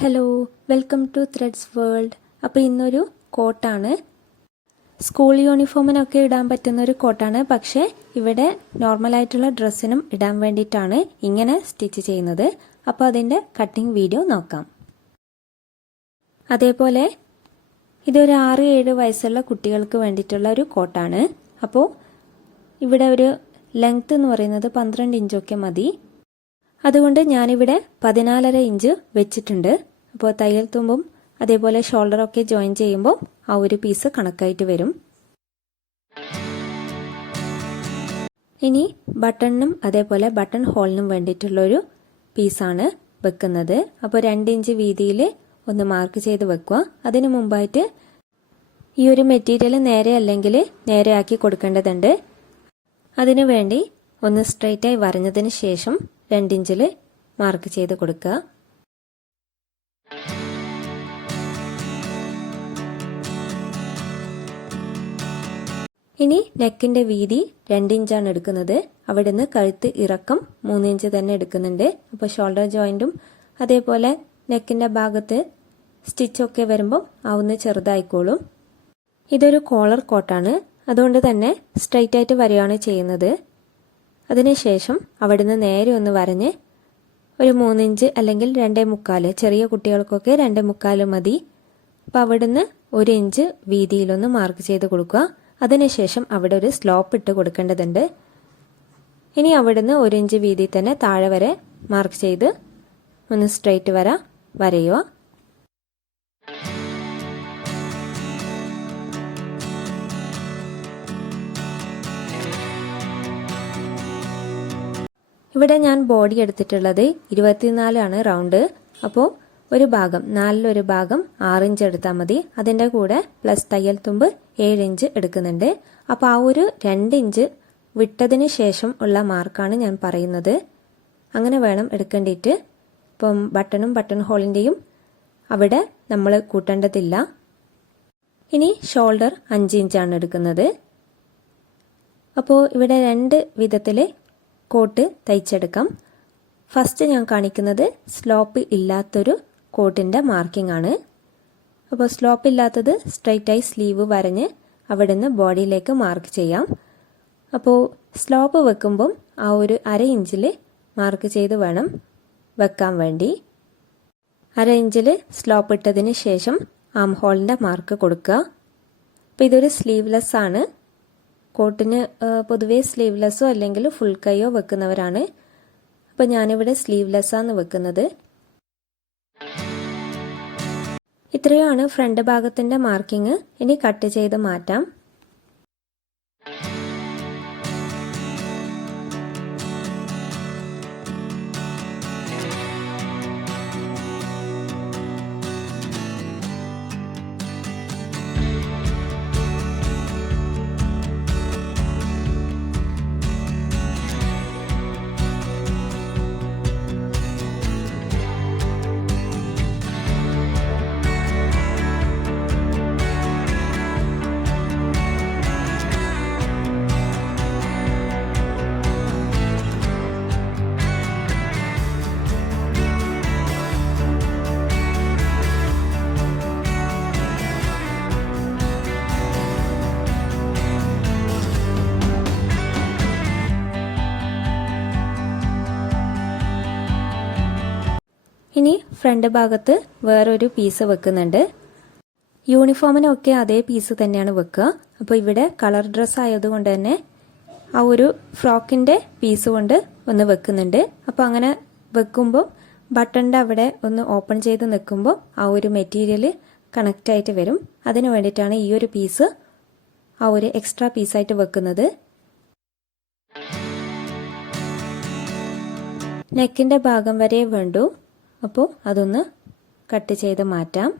Hello, welcome to Threads World. അപ്പോൾ ഇന്നൊരു കോട്ടാണ്. School യൂണിഫോമിനൊക്കെ ഇടാൻ പറ്റുന്ന ഒരു കോട്ടാണ്. പക്ഷേ ഇവിടെ നോർമലായിട്ടുള്ള ഡ്രസ്സിനും ഇടാൻ വേണ്ടിയിട്ടാണ് ഇങ്ങനെ സ്റ്റിച്ച് ചെയ്യുന്നത്. അപ്പോൾ അതിൻ്റെ കട്ടിംഗ് വീഡിയോ നോക്കാം. അതേപോലെ ഇതൊരു 6-7 വയസ്സുള്ള കുട്ടികൾക്ക് വേണ്ടിയിട്ടുള്ള ഒരു കോട്ടാണ്. അപ്പോൾ ഇവിടെ ഒരു ലെങ്ത് എന്ന് പറയുന്നത് 12 ഇഞ്ചൊക്കെ മതി. അതുകൊണ്ട് ഞാനിവിടെ 14.5 ഇഞ്ച് വെച്ചിട്ടുണ്ട്. അപ്പോൾ തയ്യൽ തുമ്പും അതേപോലെ ഷോൾഡറൊക്കെ ജോയിൻ ചെയ്യുമ്പോൾ ആ ഒരു പീസ് കണക്കായിട്ട് വരും. ഇനി ബട്ടണിനും അതേപോലെ ബട്ടൺ ഹോളിനും വേണ്ടിയിട്ടുള്ളൊരു പീസാണ് വെക്കുന്നത്. അപ്പോൾ 2 ഇഞ്ച് വീതിയിൽ ഒന്ന് മാർക്ക് ചെയ്ത് വെക്കുക. അതിനു മുമ്പായിട്ട് ഈ ഒരു മെറ്റീരിയൽ നേരെ അല്ലെങ്കിൽ നേരെയാക്കി കൊടുക്കേണ്ടതുണ്ട്. അതിനു വേണ്ടി ഒന്ന് സ്ട്രെയിറ്റായി വരഞ്ഞതിന് ശേഷം 2 ഇഞ്ചിൽ മാർക്ക് ചെയ്ത് കൊടുക്കുക. ഇനി നെക്കിന്റെ വീതി 2 ഇഞ്ചാണ് എടുക്കുന്നത്. അവിടെ നിന്ന് കഴുത്ത് ഇറക്കം 3 ഇഞ്ച് തന്നെ എടുക്കുന്നുണ്ട്. അപ്പോൾ ഷോൾഡർ ജോയിന്റും അതേപോലെ നെക്കിന്റെ ഭാഗത്ത് സ്റ്റിച്ചൊക്കെ വരുമ്പോൾ ഒന്ന് ചെറുതായിക്കോളും. ഇതൊരു കോളർ കോട്ടാണ്. അതുകൊണ്ട് തന്നെ സ്ട്രെയിറ്റ് ആയിട്ട് വരികയാണ് ചെയ്യുന്നത്. അതിനുശേഷം അവിടുന്ന് നേരെ ഒന്ന് വരഞ്ഞ് ഒരു 3 ഇഞ്ച് അല്ലെങ്കിൽ 2.25, ചെറിയ കുട്ടികൾക്കൊക്കെ 2.25 മതി. അപ്പോൾ അവിടുന്ന് 1 ഇഞ്ച് വീതിയിലൊന്ന് മാർക്ക് ചെയ്ത് കൊടുക്കുക. അതിനുശേഷം അവിടെ ഒരു സ്ലോപ്പ് ഇട്ട് കൊടുക്കേണ്ടതുണ്ട്. ഇനി അവിടുന്ന് 1 ഇഞ്ച് വീതി തന്നെ താഴെ വരെ മാർക്ക് ചെയ്ത് ഒന്ന് സ്ട്രെയിറ്റ് വരയുക. ഇവിടെ ഞാൻ ബോഡി എടുത്തിട്ടുള്ളത് 24 റൗണ്ട്. അപ്പോൾ ഒരു ഭാഗം 4 ഭാഗം 6 ഇഞ്ച് എടുത്താൽ മതി. അതിൻ്റെ കൂടെ പ്ലസ് തയ്യൽ തുമ്പ് 7 ഇഞ്ച് എടുക്കുന്നുണ്ട്. അപ്പോൾ ആ ഒരു 2 ഇഞ്ച് വിട്ടതിന് ശേഷം ഉള്ള മാർക്കാണ് ഞാൻ പറയുന്നത്. അങ്ങനെ വേണം എടുക്കേണ്ടിയിട്ട്. ഇപ്പം ബട്ടണും ബട്ടൺ ഹോളിൻ്റെയും അവിടെ നമ്മൾ കൂട്ടേണ്ടതില്ല. ഇനി ഷോൾഡർ 5 ഇഞ്ചാണ് എടുക്കുന്നത്. അപ്പോൾ ഇവിടെ 2 വിധത്തിൽ കോട്ട് തയ്ച്ചെടുക്കാം. ഫസ്റ്റ് ഞാൻ കാണിക്കുന്നത് സ്ലോപ്പ് ഇല്ലാത്തൊരു കോട്ടിൻ്റെ മാർക്കിംഗ് ആണ്. അപ്പോൾ സ്ലോപ്പ് ഇല്ലാത്തത് സ്ട്രെയിറ്റായി സ്ലീവ് വരഞ്ഞ് അവിടെ നിന്ന് ബോഡിയിലേക്ക് മാർക്ക് ചെയ്യാം. അപ്പോൾ സ്ലോപ്പ് വെക്കുമ്പം ആ ഒരു 1/2 ഇഞ്ചിൽ മാർക്ക് ചെയ്ത് വേണം വെക്കാൻ വേണ്ടി. 1/2 ഇഞ്ചിൽ സ്ലോപ്പ് ഇട്ടതിന് ശേഷം ആം ഹോളിൻ്റെ മാർക്ക് കൊടുക്കുക. അപ്പോൾ ഇതൊരു സ്ലീവ്ലെസ് ആണ്. കോട്ടിന് പൊതുവേ സ്ലീവ്ലെസ്സോ അല്ലെങ്കിൽ ഫുൾ കൈയോ വെക്കുന്നവരാണ്. അപ്പോൾ ഞാനിവിടെ സ്ലീവ്ലെസ്സാണ് വെക്കുന്നത്. ഇത്രയുമാണ് ഫ്രണ്ട് ഭാഗത്തിൻ്റെ മാർക്കിങ്. ഇനി കട്ട് ചെയ്ത് മാറ്റാം. ഇനി ഫ്രണ്ട് ഭാഗത്ത് വേറൊരു പീസ് വെക്കുന്നുണ്ട്. യൂണിഫോമിനൊക്കെ അതേ പീസ് തന്നെയാണ് വെക്കുക. അപ്പോൾ ഇവിടെ കളർ ഡ്രസ്സ് ആയതുകൊണ്ട് തന്നെ ആ ഒരു ഫ്രോക്കിൻ്റെ പീസ് കൊണ്ട് ഒന്ന് വെക്കുന്നുണ്ട്. അപ്പോൾ അങ്ങനെ വെക്കുമ്പോൾ ബട്ടണിൻ്റെ അവിടെ ഒന്ന് ഓപ്പൺ ചെയ്ത് നിൽക്കുമ്പോൾ ആ ഒരു മെറ്റീരിയൽ കണക്റ്റ് ആയിട്ട് വരും. അതിന് വേണ്ടിയിട്ടാണ് ഈ ഒരു പീസ് ആ ഒരു എക്സ്ട്രാ പീസായിട്ട് വെക്കുന്നത്. നെക്കിൻ്റെ ഭാഗം വരെ വേണ്ടു. അപ്പോൾ അതൊന്ന് കട്ട് ചെയ്ത് മാറ്റാം.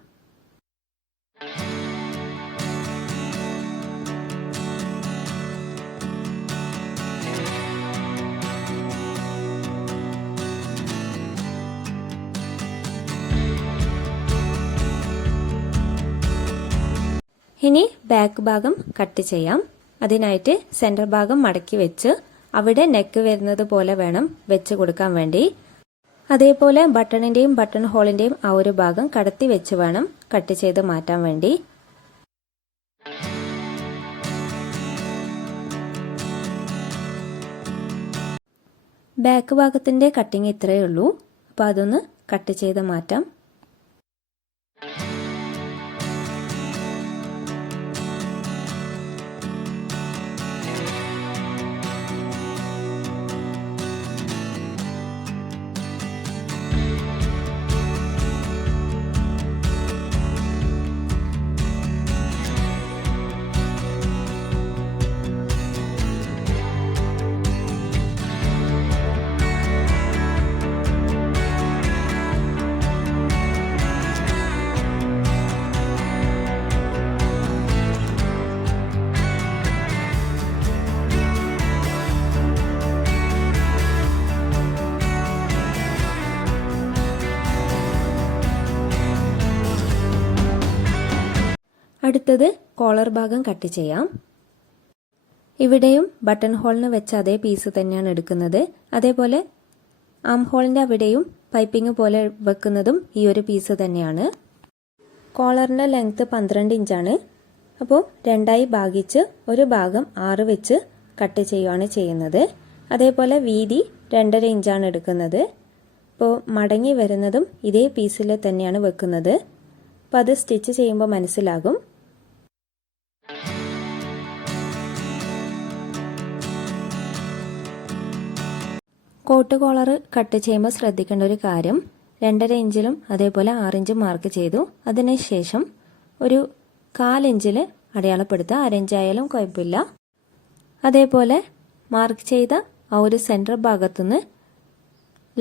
ഇനി ബാക്ക് ഭാഗം കട്ട് ചെയ്യാം. അതിനായിട്ട് സെൻറ്റർ ഭാഗം മടക്കി വെച്ച് അവിടെ നെക്ക് വരുന്നത് പോലെ വേണം വെച്ച് കൊടുക്കാൻ വേണ്ടി. അതേപോലെ ബട്ടണിൻ്റെയും ബട്ടൺ ഹോളിൻ്റെയും ആ ഒരു ഭാഗം കടത്തി വെച്ച് വേണം കട്ട് ചെയ്ത് മാറ്റാൻ വേണ്ടി. ബാക്ക് ഭാഗത്തിൻ്റെ കട്ടിങ് ഇത്രയേ ഉള്ളൂ. അപ്പോൾ അതൊന്ന് കട്ട് ചെയ്ത് മാറ്റാം. അടുത്തത് കോളർ ഭാഗം കട്ട് ചെയ്യാം. ഇവിടെയും ബട്ടൺ ഹോളിന് വെച്ച അതേ പീസ് തന്നെയാണ് എടുക്കുന്നത്. അതേപോലെ ആം ഹോളിൻ്റെ അവിടെയും പൈപ്പിംഗ് പോലെ വെക്കുന്നതും ഈ ഒരു പീസ് തന്നെയാണ്. കോളറിൻ്റെ ലെങ്ത്ത് 12 ഇഞ്ചാണ്. അപ്പോൾ രണ്ടായി ഭാഗിച്ച് ഒരു ഭാഗം 6 വെച്ച് കട്ട് ചെയ്യുകയാണ് ചെയ്യുന്നത്. അതേപോലെ വീതി 2.5 ഇഞ്ചാണ് എടുക്കുന്നത്. അപ്പോൾ മടങ്ങി വരുന്നതും ഇതേ പീസിൽ തന്നെയാണ് വെക്കുന്നത്. അപ്പോൾ അത് സ്റ്റിച്ച് ചെയ്യുമ്പോൾ മനസ്സിലാകും. കോട്ട് കോളർ കട്ട് ചെയ്യുമ്പോൾ ശ്രദ്ധിക്കേണ്ട ഒരു കാര്യം, 2.5 ഇഞ്ചിലും അതേപോലെ 6 ഇഞ്ചും മാർക്ക് ചെയ്തു. അതിനുശേഷം ഒരു 1/4 ഇഞ്ചിൽ അടയാളപ്പെടുത്തുക. 1/2 ഇഞ്ചായാലും കുഴപ്പമില്ല. അതേപോലെ മാർക്ക് ചെയ്ത ആ ഒരു സെൻറ്റർ ഭാഗത്തുനിന്ന്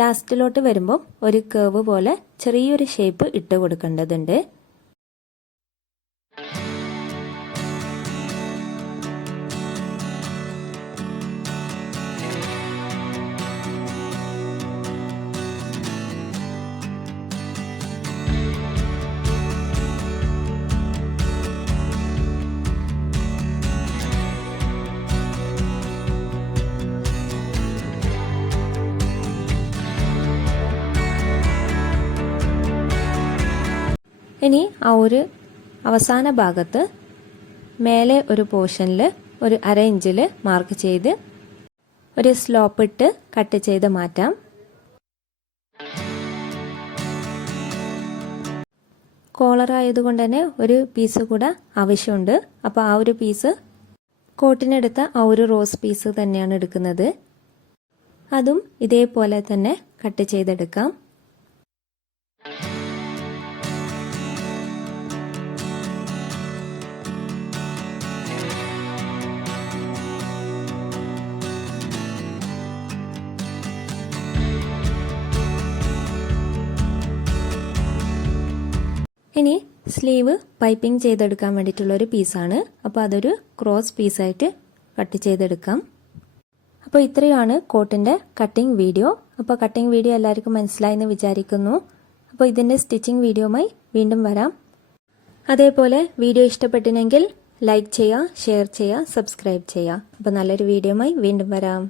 ലാസ്റ്റിലോട്ട് വരുമ്പോൾ ഒരു കേവ് പോലെ ചെറിയൊരു ഷേപ്പ് ഇട്ട് കൊടുക്കേണ്ടതുണ്ട്. ഇനി ആ ഒരു അവസാന ഭാഗത്ത് മേലെ ഒരു പോർഷനിൽ ഒരു 1/2 ഇഞ്ചിൽ മാർക്ക് ചെയ്ത് ഒരു സ്ലോപ്പ് ഇട്ട് കട്ട് ചെയ്ത് മാറ്റാം. കോളർ ആയതുകൊണ്ട് തന്നെ ഒരു പീസ് കൂടെ ആവശ്യമുണ്ട്. അപ്പോൾ ആ ഒരു പീസ് കോട്ടിനെടുത്ത ആ ഒരു റോസ് പീസ് തന്നെയാണ് എടുക്കുന്നത്. അതും ഇതേപോലെ തന്നെ കട്ട് ചെയ്തെടുക്കാം. ഇനി സ്ലീവ് പൈപ്പിംഗ് ചെയ്തെടുക്കാൻ വേണ്ടിയിട്ടുള്ള ഒരു പീസാണ്. അപ്പോൾ അതൊരു ക്രോസ് പീസായിട്ട് കട്ട് ചെയ്തെടുക്കാം. അപ്പോൾ ഇത്രയാണ് കോട്ടിൻ്റെ കട്ടിംഗ് വീഡിയോ. അപ്പോൾ കട്ടിംഗ് വീഡിയോ എല്ലാവർക്കും മനസ്സിലായെന്ന് വിചാരിക്കുന്നു. അപ്പോൾ ഇതിൻ്റെ സ്റ്റിച്ചിങ് വീഡിയോയുമായി വീണ്ടും വരാം. അതേപോലെ വീഡിയോ ഇഷ്ടപ്പെട്ടിനെങ്കിൽ ലൈക്ക് ചെയ്യുക, ഷെയർ ചെയ്യുക, സബ്സ്ക്രൈബ് ചെയ്യുക. അപ്പോൾ നല്ലൊരു വീഡിയോയുമായി വീണ്ടും വരാം.